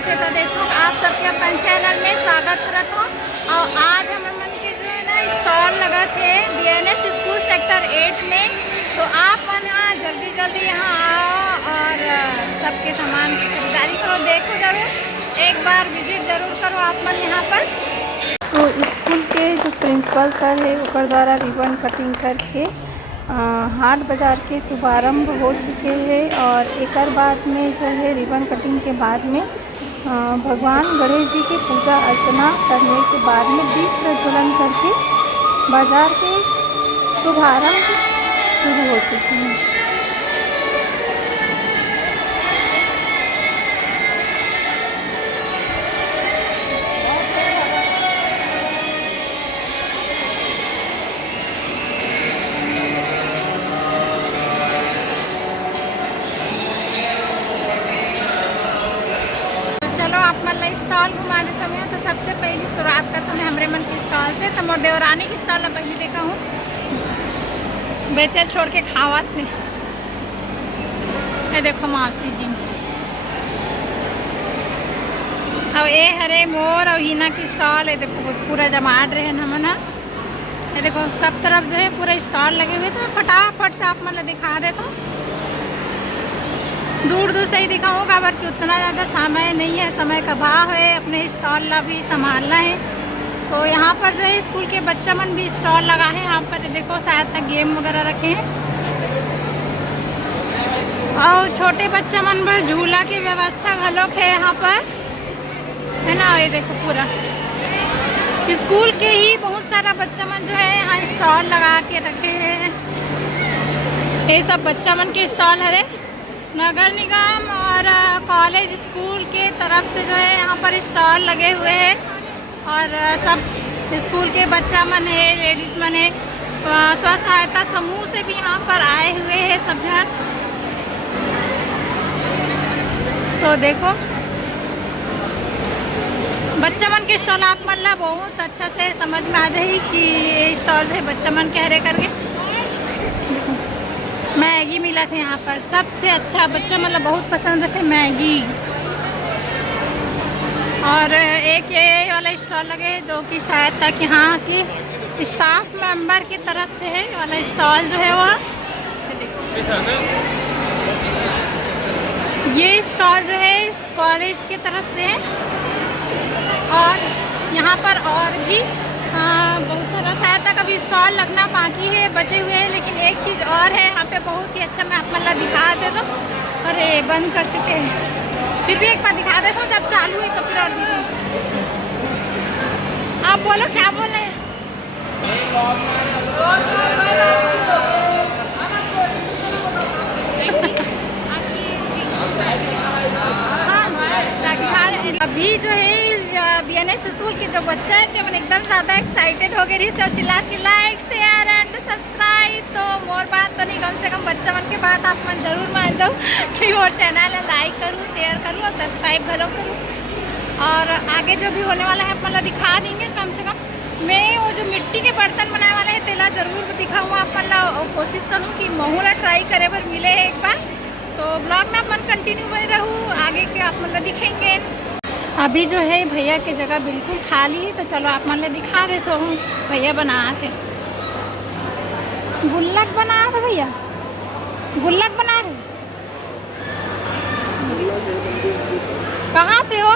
से तो देखो आप सबके अपन चैनल में स्वागत करत हूँ। और आज हम मन के जो है ना स्टॉल लगा थे BNS स्कूल सेक्टर 8 में। तो आप मन यहाँ जल्दी यहाँ आओ और सबके सामान की खरीदारी करो। देखो ज़रूर, एक बार विजिट ज़रूर करो आप मन यहाँ पर। तो स्कूल के जो प्रिंसिपल सर है ओकर द्वारा रिबन कटिंग करके हाट बाज़ार के शुभारंभ हो चुके हैं। और एक बाद में जो है रिबन कटिंग के बाद में भगवान गणेश जी की पूजा अर्चना करने के बाद में दीप प्रज्वलन करके बाज़ार के शुभारंभ शुरू हो चुके हैं। चलो आप मन स्टॉल घुमा देता हूँ। तो सबसे पहली शुरुआत करता हूँ हमरे मन की स्टॉल से। तो मोर देवरानी की स्टॉल पहले देखा हूँ, बेचल छोड़ के खावत थे। ये देखो मौसी जी, अब ये हरे मोर और हिना की स्टॉल है। देखो पूरा जमाट रहे हम ना। ये देखो सब तरफ जो है पूरा स्टॉल लगे हुए। तो फटाफट से आप मतलब दिखा देता हूँ, दूर से ही दिखाऊँगा बल्कि उतना ज़्यादा समय नहीं है, समय का भाव है, अपने स्टॉल ला भी संभालना है। तो यहाँ पर जो है स्कूल के बच्चा मन भी स्टॉल लगा है। यहाँ पर देखो शायद तक गेम वगैरह रखे हैं और छोटे बच्चा मन पर झूला की व्यवस्था घलोक है यहाँ पर, है ना। ये देखो पूरा स्कूल के ही बहुत सारा बच्चा मन जो है यहाँ स्टॉल लगा के रखे हैं। ये सब बच्चा मन के स्टॉल है। नगर निगम और कॉलेज स्कूल के तरफ से जो है यहाँ पर स्टॉल लगे हुए हैं। और सब स्कूल के बच्चा मन है, लेडीज़ मन है, स्व सहायता समूह से भी यहाँ पर आए हुए हैं सब जन। तो देखो बच्चा मन के स्टॉल आप मन ला बहुत अच्छा से समझ में आ जाए कि ये स्टॉल जो है बच्चा मन के हरे करके। मैगी मिला थे यहाँ पर, सबसे अच्छा बच्चा मतलब बहुत पसंद रखे मैगी। और एक ये वाला स्टॉल लगे जो कि शायद तक यहाँ की स्टाफ मेंबर की तरफ से है वाला स्टॉल जो है वह। ये स्टॉल जो है इस कॉलेज की तरफ से है। और यहाँ पर और भी बहुत सारा शायद तक अभी स्टॉल लगना बाकी है, बचे हुए हैं। लेकिन एक चीज़ और है यहाँ पे बहुत ही अच्छा, मैं आप मतलब दिखा दे दो। अरे बंद कर चुके हैं, फिर भी एक बार दिखा देता हूँ। जब चालू है तो फिर और भी। आप बोलो क्या बोल रहे हैं। अभी जो है BNS स्कूल के जो बच्चा है तो एकदम ज़्यादा एक्साइटेड हो गए सब चिल्ला के लाइक शेयर एंड सब्सक्राइब। तो मोर बात तो नहीं, कम से कम बच्चा मन के बात आप मन जरूर मान जाओ कि और चैनल है लाइक करूँ, शेयर करूँ और सब्सक्राइब भलो करूँ। और आगे जो भी होने वाला है मतलब दिखा देंगे। कम से कम मैं वो जो मिट्टी के बर्तन बनाने वाले हैं तेला ज़रूर दिखाऊँ आप मतलब, कोशिश करूँ कि महूला ट्राई करे पर मिले है एक बार। तो ब्लॉग में अपन कंटिन्यू बने रहूँ, आगे के आप मतलब दिखेंगे। अभी जो है भैया की जगह बिल्कुल खाली है। तो चलो आप मतलब दिखा देता हूँ। भैया बना थे गुल्लक, बना थे भैया गुल्लक बना रहे। कहाँ से हो?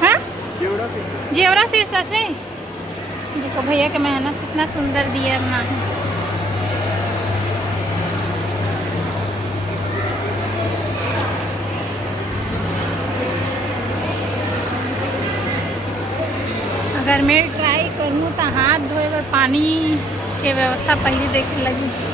हाँ जेवरा सिरसा से। देखो भैया की मेहनत कितना सुंदर दिया है बना। अगर मैं ट्राई करूँ तो हाथ धोए और पानी के व्यवस्था पहले देखे लगी।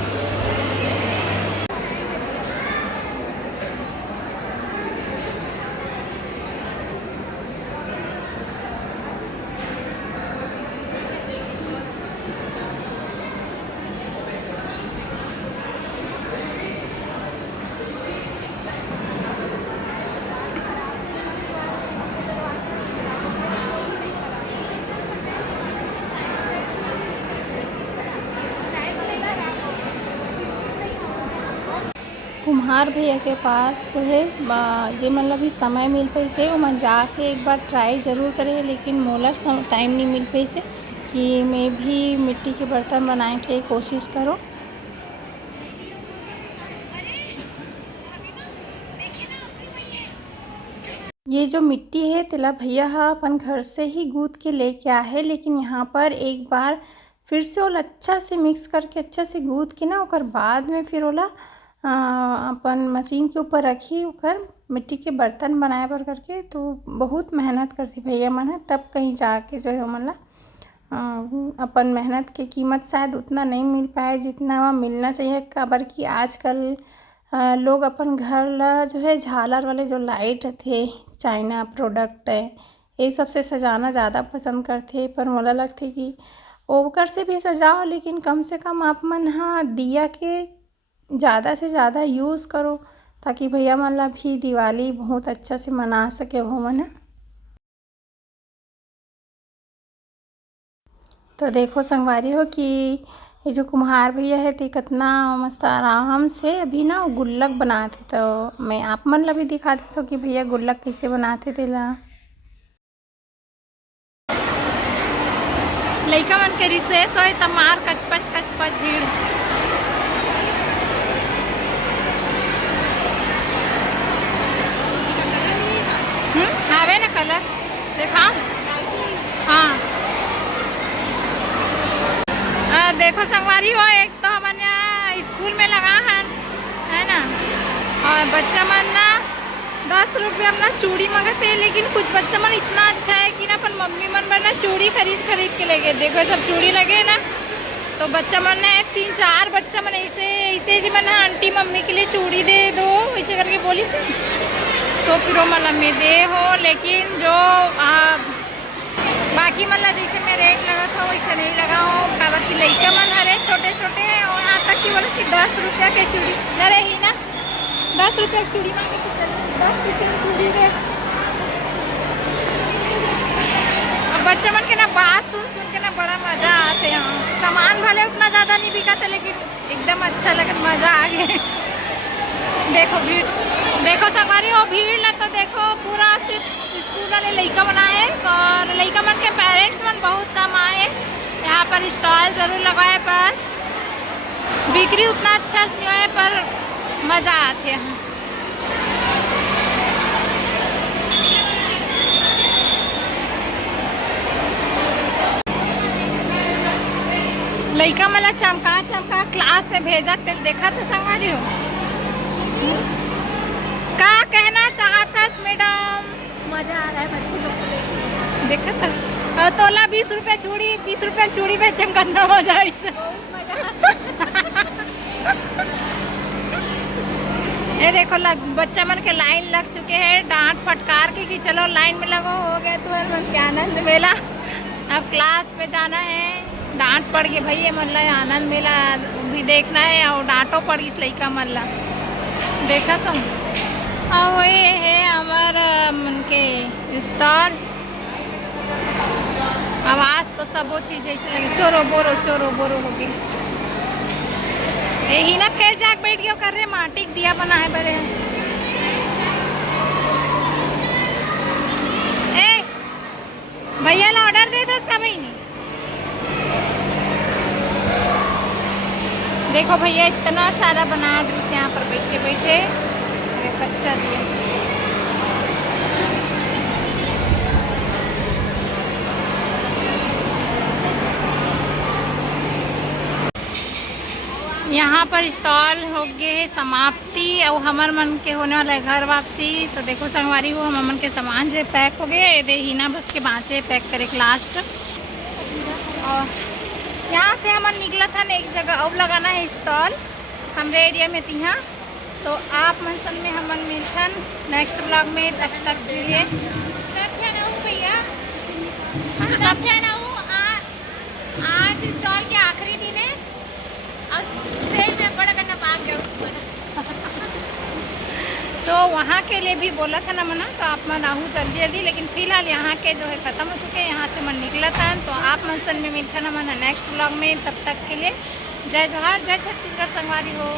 कुम्हार भैया के पास जो है जे मतलब भी समय मिल पाई से वो मन जाके एक बार ट्राई ज़रूर करे, लेकिन मोला टाइम नहीं मिल पाई से कि मैं भी मिट्टी के बर्तन बनाए के कोशिश करूँ। ये जो मिट्टी है तेला भैया अपन घर से ही गूँथ के लेके आए है, लेकिन यहाँ पर एक बार फिर से ओला अच्छा से मिक्स करके अच्छा से गूँथ के ना ओकर बाद में फिर ओला अपन मशीन के ऊपर रखी ओकर मिट्टी के बर्तन बनाए बर करके। तो बहुत मेहनत करती भैया मन है, तब कहीं जाके जो है ओमन ला अपन मेहनत के कीमत शायद उतना नहीं मिल पाए जितना वह मिलना चाहिए। काबर कि आजकल लोग अपन घर ला जो है झालर वाले जो लाइट थे चाइना प्रोडक्ट है ये सब से सजाना ज़्यादा पसंद करते, पर मोला लगते कि ओकर से भी सजाओ लेकिन कम से कम आप मन दिया के ज़्यादा से ज़्यादा यूज़ करो, ताकि भैया मन ला भी दिवाली बहुत अच्छा से मना सके हो मन। तो देखो संगवारी हो कि ये जो कुम्हार भैया है तो कितना मस्त आराम से अभी ना वो गुल्लक बनाते। तो मैं आप मन ला भी दिखा देता हूँ कि भैया गुल्लक कैसे बनाते तेला। लइका मन के रिसेस होए त मार कचपच भीड़। हावे ना कलर देखा। हाँ देखो संगवारी हो, एक तो हमन स्कूल में लगा है ना, और बच्चा मन ना 10 रुपये अपना चूड़ी मंगाते, लेकिन कुछ बच्चा मन इतना अच्छा है कि ना अपन मम्मी मन पर ना चूड़ी खरीद के ले गए। देखो सब चूड़ी लगे ना, तो बच्चा मन ने 3-4 बच्चा मन ऐसे जी मन आंटी मम्मी के लिए चूड़ी दे दो ऐसे करके बोली से, तो फिर वो मतलब में दे हो। लेकिन जो बाकी मतलब जैसे मैं रेट लगा था वैसे नहीं लगा हो, काबर की लइका मन हरे छोटे छोटे हैं, और यहाँ तक कि बोले कि 10 रुपया के चूड़ी लड़े ही ना, 10 रुपये की चूड़ी मांगे कि 10 रुपये की चूड़ी दे। अब बच्चा मन के ना बात सुन के ना बड़ा मज़ा आते हैं। सामान भले उतना ज़्यादा नहीं बिका था, लेकिन एकदम अच्छा लगा, मज़ा आ गया। देखो भीड़, देखो संगवारी हो भीड़ ला, तो देखो पूरा सिर्फ स्कूल वाले लइका बना है, और लइका मन के पेरेंट्स मन बहुत कम आए। यहाँ पर स्टॉल जरूर लगाए, पर बिक्री उतना अच्छा नहीं है, पर मज़ा आते हैं। लइका मला चमका क्लास में भेजा थे, देखा था संगवारी हो। क्या कहना चाहता मैडम? मज़ा आ रहा है बच्चे लोग को देखा था। और तोला 20 रुपये चूड़ी, 20 रुपये चूड़ी बेचम करना हो जाए। ये देखो बच्चा मन के लाइन लग चुके हैं, डांट फटकार के कि चलो लाइन में लगो, हो गया तो मन के आनंद मेला। अब क्लास में जाना है, डांट पड़ गई भैया मन ला, आनंद मेला भी देखना है और डांटो पड़ गई लइका मन ला। देखा तुम और ये है हमारा मन के स्टार। आवाज़ तो सब वो चीज़ ऐसे लगे, चोरो बोरो हो गई। यही ना फिर जाके बैठ गया कर रहे, माटी दिया बना है बड़े। ए भैया ला ऑर्डर दे दो उसका भाई नहीं। देखो भैया इतना सारा बना ड्रेस यहाँ पर बैठे कच्चा दिया। यहाँ पर स्टॉल हो गए है समाप्ति, और हमार मन के होने वाला है घर वापसी। तो देखो संगवारी हो हमार मन के सामान जो पैक हो गए, दे ही ना बस के बाँचे पैक करे लास्ट। और यहाँ से हमार निकला था एक जगह अब लगाना है स्टॉल हमारे एरिया में थी। यहाँ तो आप मनसन में हमन मिलथन नेक्स्ट ब्लॉग में, तब तक के लिए सब भैया सब आज स्टॉल के आखिरी दिन है, और सही में बड़ा करना भाग जाओ। तो वहाँ के लिए भी बोला था ना मना, तो आप मन आहू जल्दी, लेकिन फिलहाल यहाँ के जो है ख़त्म हो चुके हैं, यहाँ से मन निकला था। तो आप मनसन में मिलता ना मना नेक्स्ट ब्लॉग में, तब तक के लिए जय जोहार, जय छत्तीसगढ़ संगवारी हो।